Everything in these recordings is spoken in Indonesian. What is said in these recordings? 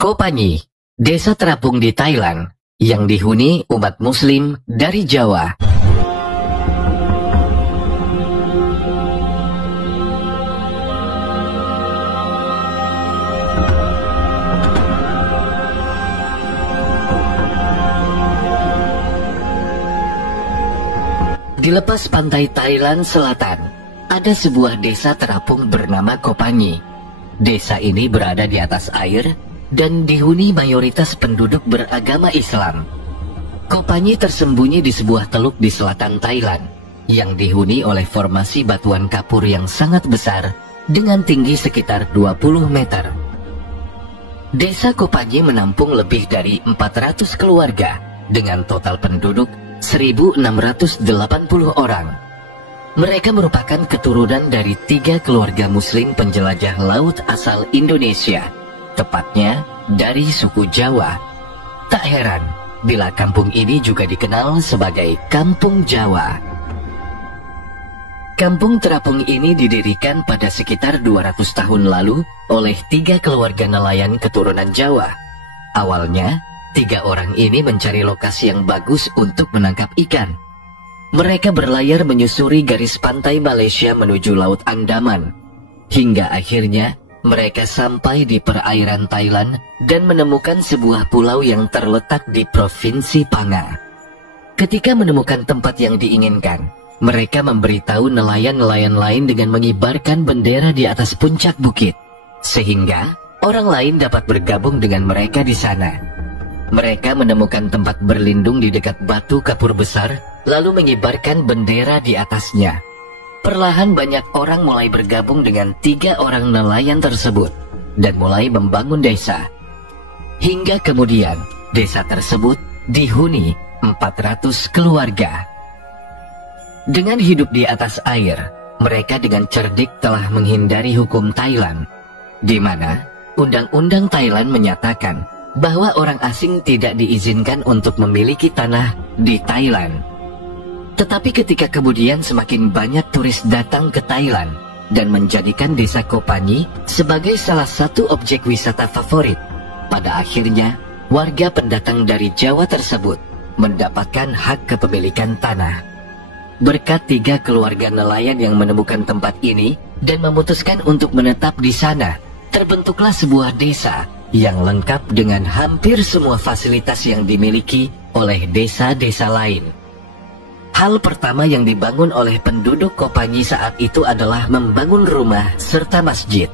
Koh Phanyi, desa terapung di Thailand yang dihuni umat Muslim dari Jawa. Di lepas pantai Thailand Selatan, ada sebuah desa terapung bernama Koh Phanyi. Desa ini berada di atas air dan dihuni mayoritas penduduk beragama Islam. Koh Phanyi tersembunyi di sebuah teluk di selatan Thailand yang dihuni oleh formasi batuan kapur yang sangat besar dengan tinggi sekitar 20 meter. Desa Koh Phanyi menampung lebih dari 400 keluarga dengan total penduduk 1.680 orang. Mereka merupakan keturunan dari 3 keluarga Muslim penjelajah laut asal Indonesia, tepatnya dari suku Jawa. Tak heran bila kampung ini juga dikenal sebagai Kampung Jawa. Kampung terapung ini didirikan pada sekitar 200 tahun lalu oleh 3 keluarga nelayan keturunan Jawa. Awalnya, 3 orang ini mencari lokasi yang bagus untuk menangkap ikan. Mereka berlayar menyusuri garis pantai Malaysia menuju Laut Andaman. Hingga akhirnya, mereka sampai di perairan Thailand dan menemukan sebuah pulau yang terletak di Provinsi Panga. Ketika menemukan tempat yang diinginkan, mereka memberitahu nelayan-nelayan lain dengan mengibarkan bendera di atas puncak bukit, sehingga orang lain dapat bergabung dengan mereka di sana. Mereka menemukan tempat berlindung di dekat batu kapur besar, lalu mengibarkan bendera di atasnya. Perlahan banyak orang mulai bergabung dengan 3 orang nelayan tersebut dan mulai membangun desa. Hingga kemudian desa tersebut dihuni 400 keluarga. Dengan hidup di atas air, mereka dengan cerdik telah menghindari hukum Thailand, di mana undang-undang Thailand menyatakan bahwa orang asing tidak diizinkan untuk memiliki tanah di Thailand. Tetapi ketika kemudian semakin banyak turis datang ke Thailand dan menjadikan desa Koh Phanyi sebagai salah satu objek wisata favorit, pada akhirnya warga pendatang dari Jawa tersebut mendapatkan hak kepemilikan tanah. Berkat 3 keluarga nelayan yang menemukan tempat ini dan memutuskan untuk menetap di sana, terbentuklah sebuah desa yang lengkap dengan hampir semua fasilitas yang dimiliki oleh desa-desa lain. Hal pertama yang dibangun oleh penduduk Koh Phanyi saat itu adalah membangun rumah serta masjid.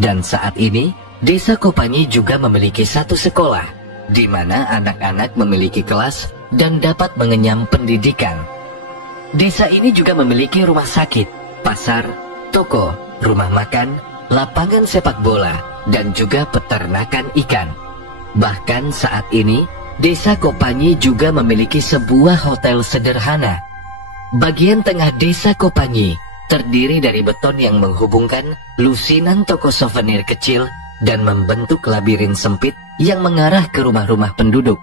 Dan saat ini, desa Koh Phanyi juga memiliki 1 sekolah, di mana anak-anak memiliki kelas dan dapat mengenyam pendidikan. Desa ini juga memiliki rumah sakit, pasar, toko, rumah makan, lapangan sepak bola, dan juga peternakan ikan. Bahkan saat ini, desa Koh Phanyi juga memiliki sebuah hotel sederhana. Bagian tengah desa Koh Phanyi terdiri dari beton yang menghubungkan lusinan toko souvenir kecil dan membentuk labirin sempit yang mengarah ke rumah-rumah penduduk.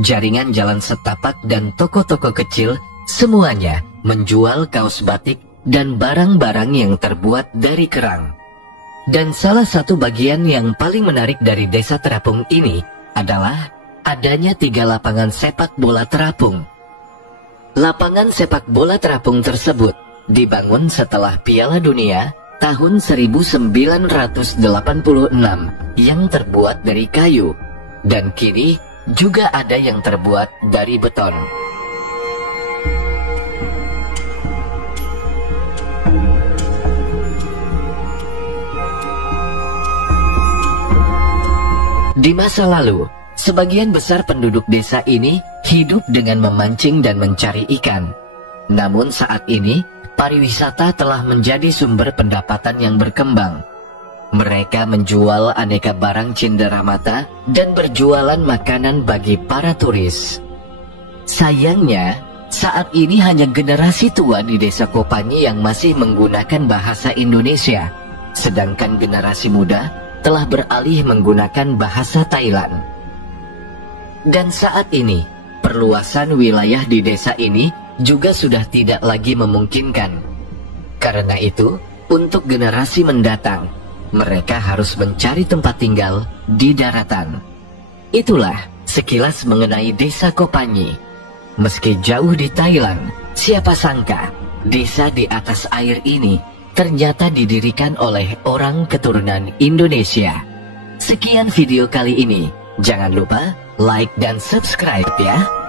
Jaringan jalan setapak dan toko-toko kecil semuanya menjual kaos batik dan barang-barang yang terbuat dari kerang. Dan salah satu bagian yang paling menarik dari desa terapung ini adalah adanya 3 lapangan sepak bola terapung. Lapangan sepak bola terapung tersebut dibangun setelah Piala Dunia tahun 1986 yang terbuat dari kayu, dan kini juga ada yang terbuat dari beton. Di masa lalu, sebagian besar penduduk desa ini hidup dengan memancing dan mencari ikan. Namun saat ini, pariwisata telah menjadi sumber pendapatan yang berkembang. Mereka menjual aneka barang cenderamata dan berjualan makanan bagi para turis. Sayangnya, saat ini hanya generasi tua di desa Koh Phanyi yang masih menggunakan bahasa Indonesia, sedangkan generasi muda telah beralih menggunakan bahasa Thailand. Dan saat ini, perluasan wilayah di desa ini juga sudah tidak lagi memungkinkan. Karena itu, untuk generasi mendatang, mereka harus mencari tempat tinggal di daratan. Itulah sekilas mengenai Desa Kopanyi. Meski jauh di Thailand, siapa sangka desa di atas air ini ternyata didirikan oleh orang keturunan Indonesia. Sekian video kali ini. Jangan lupa like dan subscribe ya.